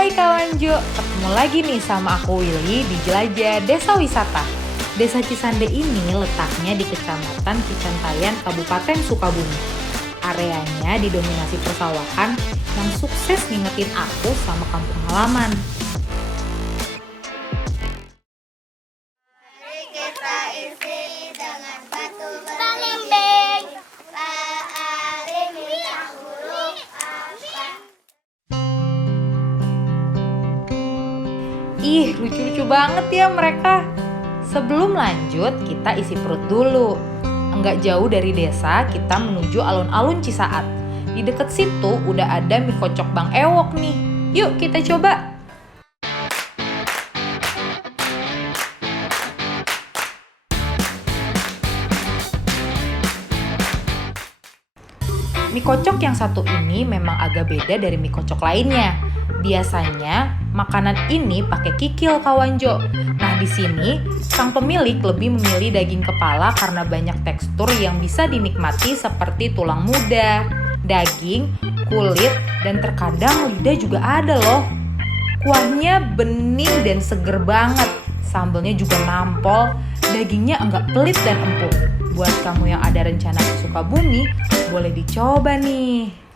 Hai kawan Jo, ketemu lagi nih sama aku Willy di Jelajah Desa Wisata. Desa Cisande ini letaknya di Kecamatan Cicantayan, Kabupaten Sukabumi. Areanya didominasi persawahan yang sukses ngingetin aku sama kampung halaman. Mari kita isi dengan batu belimbing. Pak Ali minta huruf apa? Ih, lucu-lucu banget ya mereka. Sebelum lanjut, kita isi perut dulu. Enggak jauh dari desa, kita menuju alun-alun Cisaat. Di deket situ udah ada mie kocok Bang Ewok nih. Yuk kita coba. Mie kocok yang satu ini memang agak beda dari mie kocok lainnya. Biasanya makanan ini pakai kikil kawan Jo. Nah di sini sang pemilik lebih memilih daging kepala karena banyak tekstur yang bisa dinikmati seperti tulang muda, daging, kulit, dan terkadang lidah juga ada loh. Kuahnya bening dan seger banget, sambelnya juga nampol, dagingnya enggak pelit dan empuk. Buat kamu yang ada rencana ke Sukabumi, boleh dicoba nih.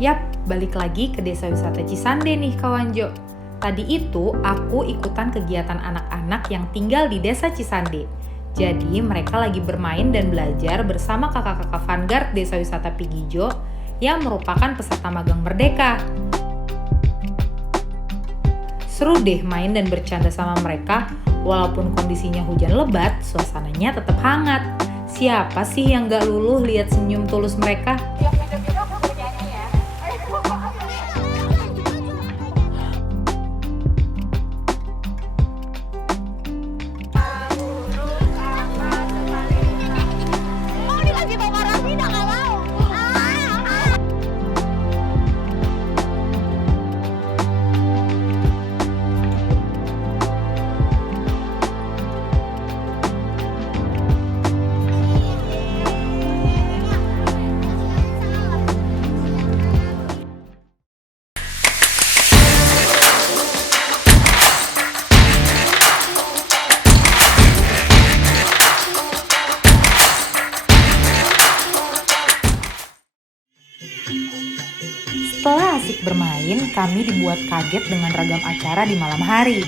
Yap, balik lagi ke Desa Wisata Cisande nih kawan Jo. Tadi itu aku ikutan kegiatan anak-anak yang tinggal di Desa Cisande. Jadi mereka lagi bermain dan belajar bersama kakak-kakak Vanguard Desa Wisata Pigijo yang merupakan peserta magang Merdeka. Seru deh main dan bercanda sama mereka, walaupun kondisinya hujan lebat, suasananya tetap hangat. Siapa sih yang gak luluh lihat senyum tulus mereka? Setelah asik bermain, kami dibuat kaget dengan ragam acara di malam hari.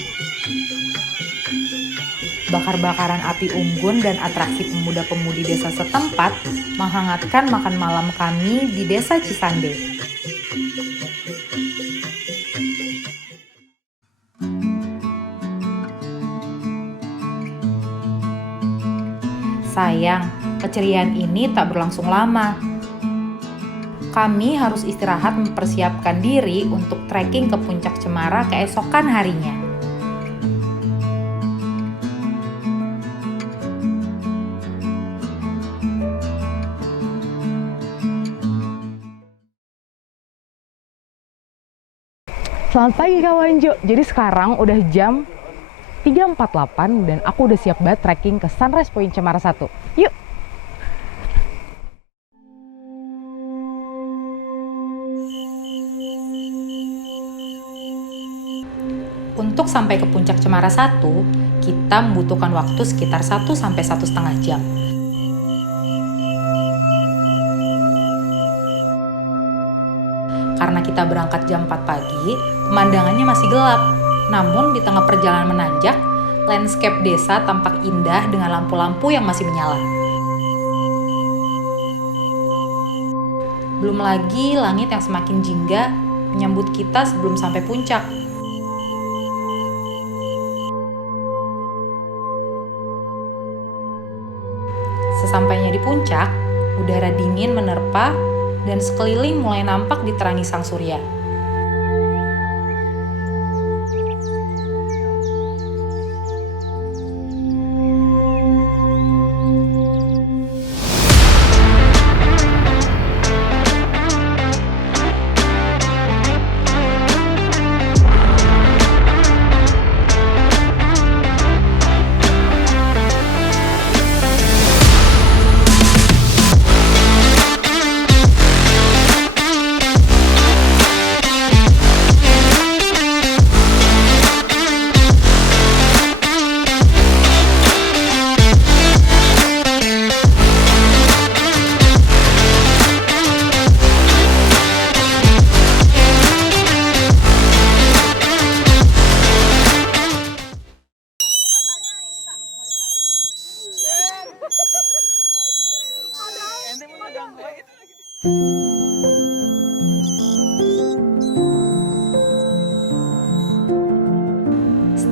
Bakar-bakaran api unggun dan atraksi pemuda-pemudi desa setempat menghangatkan makan malam kami di Desa Cisande. Sayang, keceriaan ini tak berlangsung lama. Kami harus istirahat mempersiapkan diri untuk trekking ke Puncak Cemara keesokan harinya. Selamat pagi kawan Jo. Jadi sekarang udah jam 3.48 dan aku udah siap banget trekking ke Sunrise Point Cemara 1. Yuk! Untuk sampai ke Puncak Cemara 1, kita membutuhkan waktu sekitar 1-1,5 jam. Karena kita berangkat jam 4 pagi, pemandangannya masih gelap. Namun di tengah perjalanan menanjak, landscape desa tampak indah dengan lampu-lampu yang masih menyala. Belum lagi langit yang semakin jingga menyambut kita sebelum sampai puncak. Sesampainya di puncak, udara dingin menerpa dan sekeliling mulai nampak diterangi sang surya.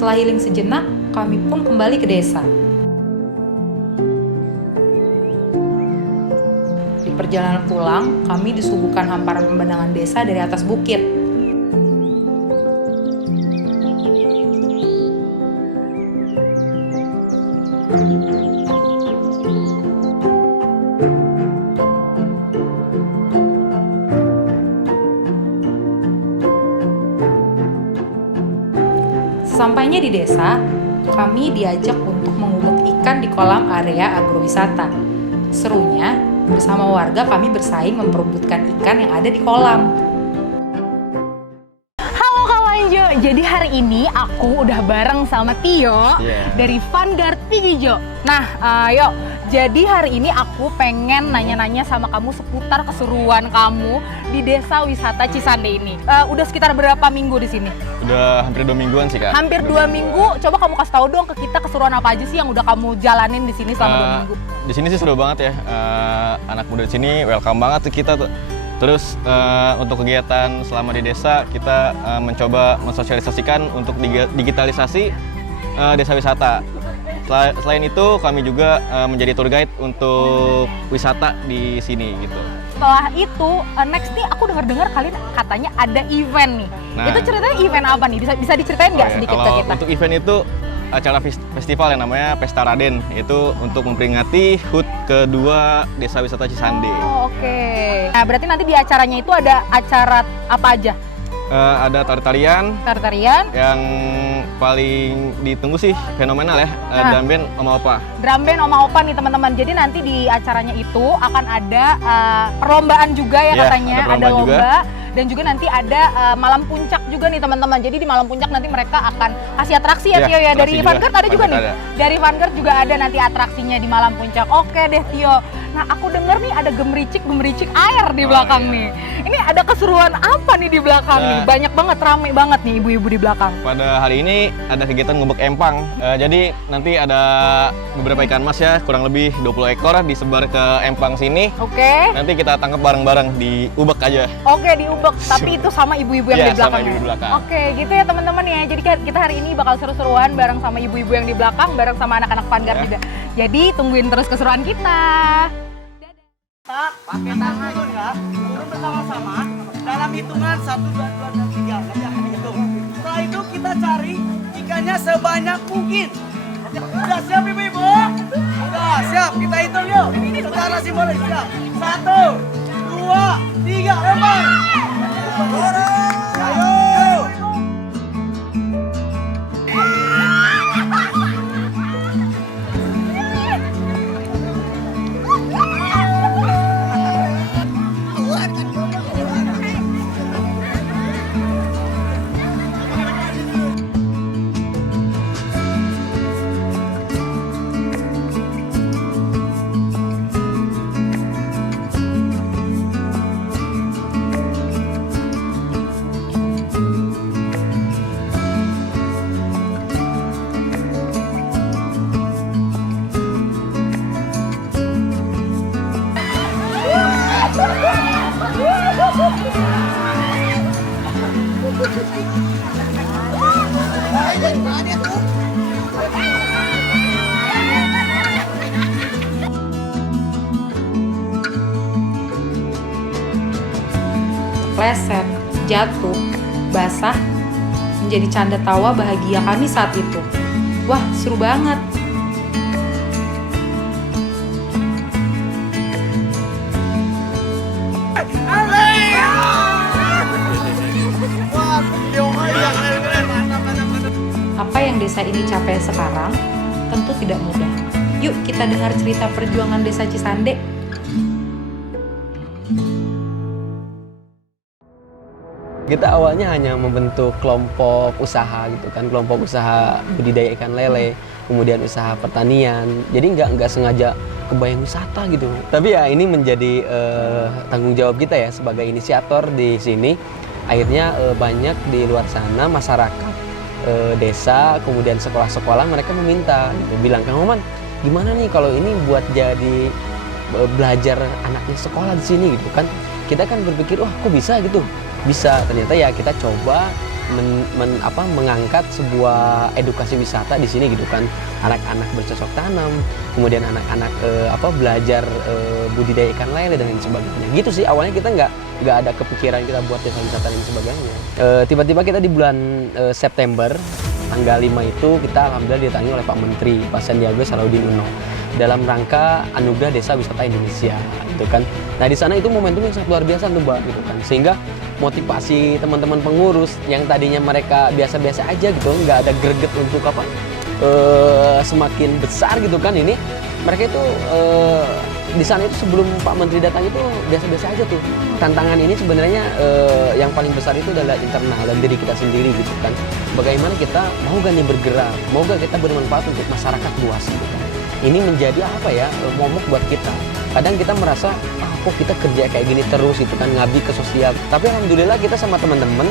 Setelah healing sejenak, kami pun kembali ke desa. Di perjalanan pulang, kami disuguhkan hamparan pemandangan desa dari atas bukit. Sesampainya di desa, kami diajak untuk mengubek ikan di kolam area agrowisata. Serunya, bersama warga kami bersaing memperebutkan ikan yang ada di kolam. Halo kawan Jo, jadi hari ini aku udah bareng sama Tio dari Vanguard Pigi Jo. Nah, yuk, jadi hari ini aku pengen nanya-nanya sama kamu seputar keseruan kamu di desa wisata Cisande ini. Udah sekitar berapa minggu di sini? Udah hampir 2 mingguan sih Kak. Hampir 2 minggu. Coba kamu kasih tahu dong ke kita keseruan apa aja sih yang udah kamu jalanin di sini selama 2 minggu. Di sini sih seru banget ya. Anak muda di sini welcome banget tuh kita tuh. Terus untuk kegiatan selama di desa kita mencoba mensosialisasikan untuk digitalisasi desa wisata. Selain itu kami juga menjadi tour guide untuk wisata di sini gitu. Setelah itu next nih aku dengar kalian katanya ada event nih. Nah, itu ceritanya event apa nih? Bisa diceritain nggak sedikit ke kita? Untuk event itu acara festival yang namanya Pesta Raden, itu untuk memperingati HUT kedua Desa Wisata Cisande. Oh, oke. Nah, berarti nanti di acaranya itu ada acara apa aja? Ada tari-tarian yang paling ditunggu sih fenomenal ya, drum band Oma Opa. Drum band Oma Opa nih teman-teman. Jadi nanti di acaranya itu akan ada perlombaan juga ya katanya, ada lomba juga. Dan juga nanti ada malam puncak juga nih teman-teman. Jadi di malam puncak nanti mereka akan kasih atraksi ya Tio ya. Dari Vanguard ada juga nih. Dari Vanguard juga ada nanti atraksinya di malam puncak. Oke deh Tio. Nah aku denger nih ada gemericik air di belakang nih. Ini ada keseruan apa nih di belakang nih? Banyak banget, rame banget nih ibu-ibu di belakang. Pada hari ini ada kegiatan ngubek empang. Jadi nanti ada beberapa ikan mas ya, kurang lebih 20 ekor disebar ke empang sini. Oke. Nanti kita tangkap bareng-bareng, diubek aja. Oke, diubek. Tapi itu sama ibu-ibu yang di belakang. Sama ibu di belakang. Oke, gitu ya teman-teman ya. Jadi kita hari ini bakal seru-seruan bareng sama ibu-ibu yang di belakang, bareng sama anak-anak Vanguard juga. Jadi tungguin terus keseruan kita. Pakai tangan ya, turun bersama-sama dalam hitungan 1, 2, 3, nanti akan dihitung. Setelah itu kita cari ikannya sebanyak mungkin. Udah siap ibu-ibu? Udah siap, kita hitung yuk. Secara simbolis siap. 1, 2, 3, lempar. Ayo. Kepleset, jatuh, basah, menjadi canda tawa bahagia kami saat itu. Wah, seru banget. Apa yang desa ini capai sekarang tentu tidak mudah. Yuk kita dengar cerita perjuangan desa Cisande. Kita awalnya hanya membentuk kelompok usaha gitu kan, kelompok usaha budidaya ikan lele, kemudian usaha pertanian. Jadi nggak sengaja kebayang wisata gitu. Tapi ya ini menjadi tanggung jawab kita ya sebagai inisiator di sini. Akhirnya banyak di luar sana masyarakat desa, kemudian sekolah-sekolah mereka meminta, gitu, bilang Kang Maman, gimana nih kalau ini buat jadi belajar anaknya sekolah di sini gitu kan? Kita kan berpikir, wah kok bisa gitu? Bisa, ternyata ya kita coba mengangkat sebuah edukasi wisata di sini gitu kan. Anak-anak bercocok tanam, kemudian anak-anak belajar budidaya ikan lele dan lain sebagainya. Gitu sih awalnya kita nggak ada kepikiran kita buat desa wisata dan sebagainya. Tiba-tiba kita di bulan September tanggal 5 itu kita alhamdulillah didatangi oleh Pak Menteri, Pak Sandiaga Salahuddin Uno, dalam rangka Anugerah Desa Wisata Indonesia gitu kan. Nah di sana itu momentum yang sangat luar biasa tuh Mbak gitu kan, sehingga motivasi teman-teman pengurus yang tadinya mereka biasa-biasa aja gitu, nggak ada greget untuk semakin besar gitu kan, ini mereka itu di sana itu sebelum Pak Menteri datang itu biasa-biasa aja tuh. Tantangan ini sebenarnya yang paling besar itu adalah internal dan diri kita sendiri gitu kan. Bagaimana kita mau gak nih bergerak, mau gak kita bermanfaat untuk masyarakat luas gitu kan. Ini menjadi momok buat kita. Kadang kita merasa kok kita kerja kayak gini terus gitu kan, ngabdi ke sosial. Tapi alhamdulillah kita sama teman-teman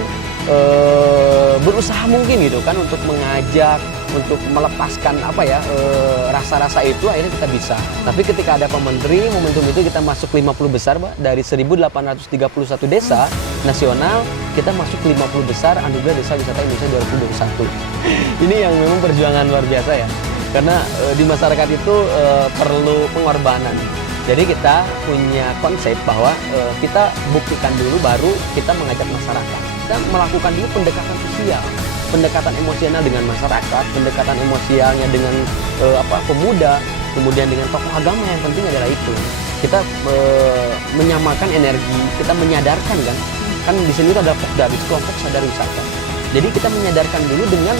berusaha mungkin gitu kan untuk mengajak, untuk melepaskan rasa-rasa itu, akhirnya kita bisa. Tapi ketika ada Pak Menteri, momentum itu kita masuk 50 besar Pak, dari 1831 desa nasional kita masuk 50 besar Anugerah Desa Wisata Indonesia 2021. Ini yang memang perjuangan luar biasa ya, karena di masyarakat itu perlu pengorbanan. Jadi kita punya konsep bahwa kita buktikan dulu baru kita mengajak masyarakat. Kita melakukan dulu pendekatan sosial, pendekatan emosional dengan masyarakat, pendekatan emosialnya dengan pemuda, kemudian dengan tokoh agama. Yang penting adalah itu. Kita menyamakan energi, kita menyadarkan kan di sini itu ada Pokdar, kelompok sadar wisata. Jadi kita menyadarkan dulu dengan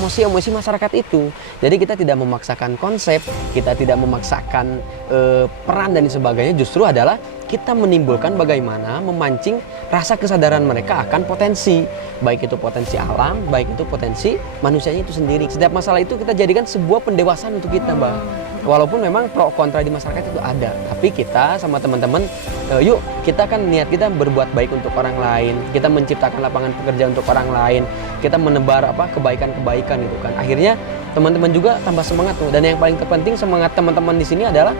emosi-emosi masyarakat itu. Jadi kita tidak memaksakan konsep, kita tidak memaksakan peran dan sebagainya. Justru adalah kita menimbulkan bagaimana memancing rasa kesadaran mereka akan potensi. Baik itu potensi alam, baik itu potensi manusianya itu sendiri. Setiap masalah itu kita jadikan sebuah pendewasaan untuk kita, Mbak. Walaupun memang pro kontra di masyarakat itu ada, tapi kita sama teman-teman, yuk kita kan niat kita berbuat baik untuk orang lain, kita menciptakan lapangan pekerjaan untuk orang lain, kita menebar kebaikan-kebaikan gitu kan. Akhirnya teman-teman juga tambah semangat tuh. Dan yang paling terpenting semangat teman-teman di sini adalah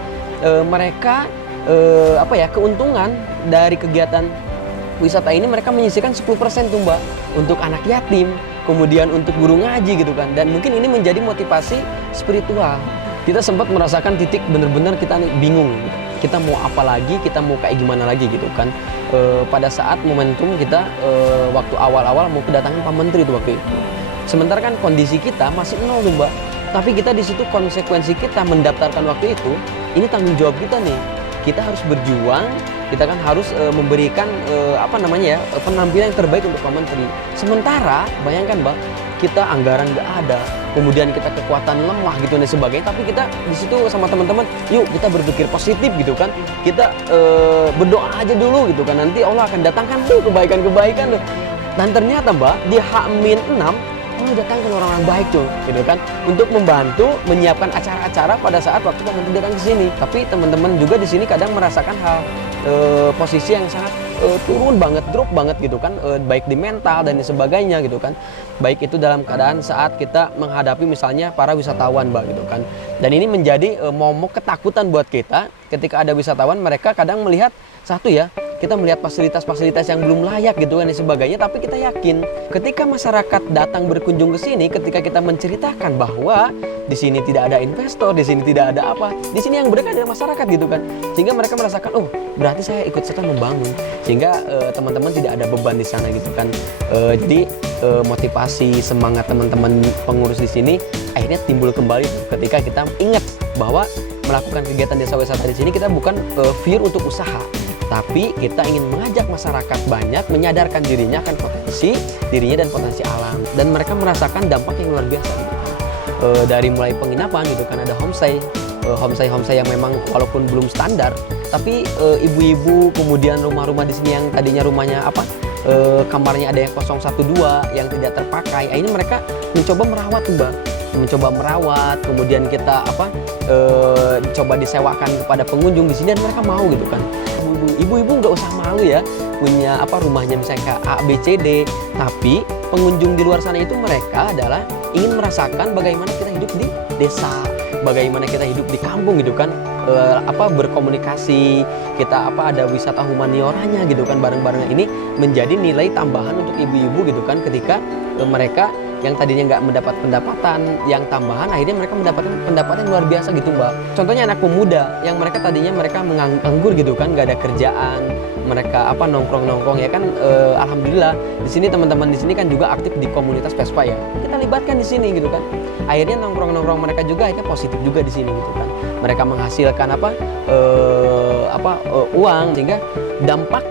mereka keuntungan dari kegiatan wisata ini mereka menyisihkan 10% tuh Mbak untuk anak yatim, kemudian untuk guru ngaji gitu kan. Dan mungkin ini menjadi motivasi spiritual. Kita sempat merasakan titik bener-bener kita bingung gitu. Kita mau apa lagi, kita mau kayak gimana lagi gitu kan. Pada saat momentum kita waktu awal-awal mau kedatangan Pak Menteri itu waktu itu. Sementara kan kondisi kita masih nol tuh Mbak. Tapi kita di situ konsekuensi kita mendaftarkan waktu itu, ini tanggung jawab kita nih. Kita harus berjuang, kita kan harus memberikan penampilan yang terbaik untuk Pak Menteri. Sementara bayangkan Mbak, kita anggaran nggak ada, kemudian kita kekuatan lemah gitu dan sebagainya, tapi kita di situ sama teman-teman, yuk kita berpikir positif gitu kan, kita berdoa aja dulu gitu kan, nanti Allah akan datangkan tuh kebaikan-kebaikan tuh. Dan ternyata Mbak, di H-6 Allah datangkan orang-orang baik tuh gitu kan, untuk membantu menyiapkan acara-acara pada saat waktu Pak Menteri datang ke sini. Tapi teman-teman juga di sini kadang merasakan hal posisi yang sangat turun banget, drop banget gitu kan, baik di mental dan sebagainya gitu kan. Baik itu dalam keadaan saat kita menghadapi misalnya para wisatawan Mbak gitu kan. Dan ini menjadi momok ketakutan buat kita ketika ada wisatawan, mereka kadang melihat kita melihat fasilitas-fasilitas yang belum layak gitu kan dan sebagainya, tapi kita yakin ketika masyarakat datang berkunjung ke sini, ketika kita menceritakan bahwa di sini tidak ada investor, di sini tidak ada apa, di sini yang berkah adalah masyarakat gitu kan, sehingga mereka merasakan berarti saya ikut serta membangun, sehingga teman-teman tidak ada beban di sana gitu kan. Jadi motivasi semangat teman-teman pengurus di sini akhirnya timbul kembali ketika kita ingat bahwa melakukan kegiatan desa wisata di sini kita bukan pure untuk usaha, tapi kita ingin mengajak masyarakat banyak menyadarkan dirinya akan potensi dirinya dan potensi alam, dan mereka merasakan dampak yang luar biasa gitu kan. Dari mulai penginapan gitu kan, ada homestay yang memang walaupun belum standar, tapi ibu-ibu, kemudian rumah-rumah di sini yang tadinya rumahnya kamarnya ada yang 012 yang tidak terpakai, ini mereka mencoba merawat, kemudian kita coba disewakan kepada pengunjung di sini dan mereka mau gitu kan. Ibu-ibu nggak usah malu ya punya rumahnya misalnya kayak A, B, C, D, tapi pengunjung di luar sana itu mereka adalah ingin merasakan bagaimana kita hidup di desa, bagaimana kita hidup di kampung gitu kan, berkomunikasi, kita ada wisata humanioranya gitu kan, bareng-bareng ini menjadi nilai tambahan untuk ibu-ibu gitu kan, ketika mereka yang tadinya nggak mendapat pendapatan yang tambahan, akhirnya mereka mendapatkan pendapatan luar biasa gitu Mbak. Contohnya anak pemuda yang mereka tadinya mereka menganggur gitu kan, nggak ada kerjaan, mereka nongkrong-nongkrong ya kan. Alhamdulillah di sini teman-teman di sini kan juga aktif di komunitas Vespa ya, kita libatkan di sini gitu kan. Akhirnya nongkrong-nongkrong mereka juga akhirnya positif juga di sini gitu kan. Mereka menghasilkan uang, sehingga dampak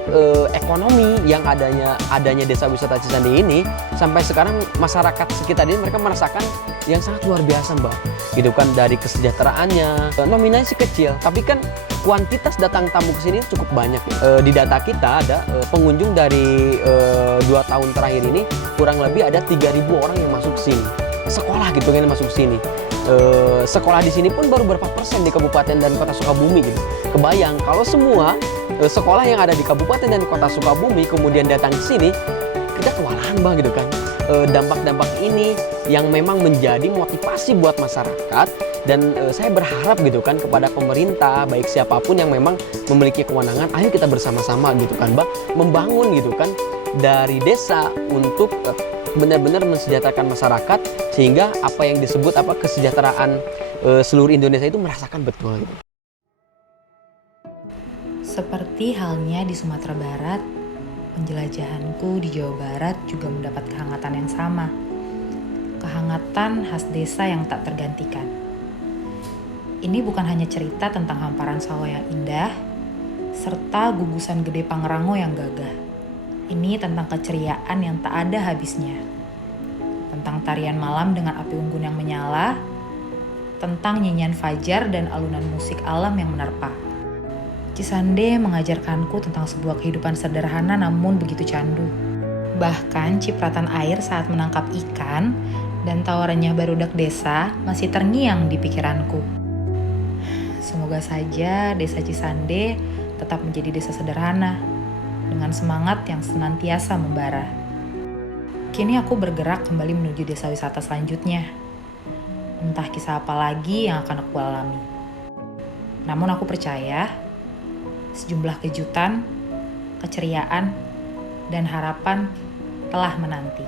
ekonomi yang adanya desa wisata Cisande ini sampai sekarang masyarakat sekitar ini mereka merasakan yang sangat luar biasa Mbak gitu kan. Dari kesejahteraannya, nominalnya sih kecil tapi kan kuantitas datang tamu ke sini cukup banyak ya. Di data kita ada pengunjung dari 2 tahun terakhir ini kurang lebih ada 3.000 orang yang masuk ke sini, sekolah gitu kan yang masuk ke sini. Sekolah di sini pun baru berapa persen di kabupaten dan kota Sukabumi gitu. Kebayang kalau semua sekolah yang ada di kabupaten dan kota Sukabumi kemudian datang ke sini, kita kewalahan Bang gitu kan. Dampak-dampak ini yang memang menjadi motivasi buat masyarakat, dan saya berharap gitu kan kepada pemerintah baik siapapun yang memang memiliki kewenangan, ayo kita bersama-sama gitu kan Bang, membangun gitu kan dari desa untuk benar-benar mensejahterakan masyarakat, sehingga apa yang disebut kesejahteraan seluruh Indonesia itu merasakan betul gitu. Seperti halnya di Sumatera Barat, penjelajahanku di Jawa Barat juga mendapat kehangatan yang sama. Kehangatan khas desa yang tak tergantikan. Ini bukan hanya cerita tentang hamparan sawah yang indah, serta gugusan gede Pangrango yang gagah. Ini tentang keceriaan yang tak ada habisnya. Tentang tarian malam dengan api unggun yang menyala, tentang nyanyian fajar dan alunan musik alam yang menerpa. Cisande mengajarkanku tentang sebuah kehidupan sederhana namun begitu candu. Bahkan cipratan air saat menangkap ikan dan tawarannya barudak desa masih terngiang di pikiranku. Semoga saja desa Cisande tetap menjadi desa sederhana dengan semangat yang senantiasa membara. Kini aku bergerak kembali menuju desa wisata selanjutnya. Entah kisah apa lagi yang akan aku alami. Namun aku percaya sejumlah kejutan, keceriaan, dan harapan telah menanti.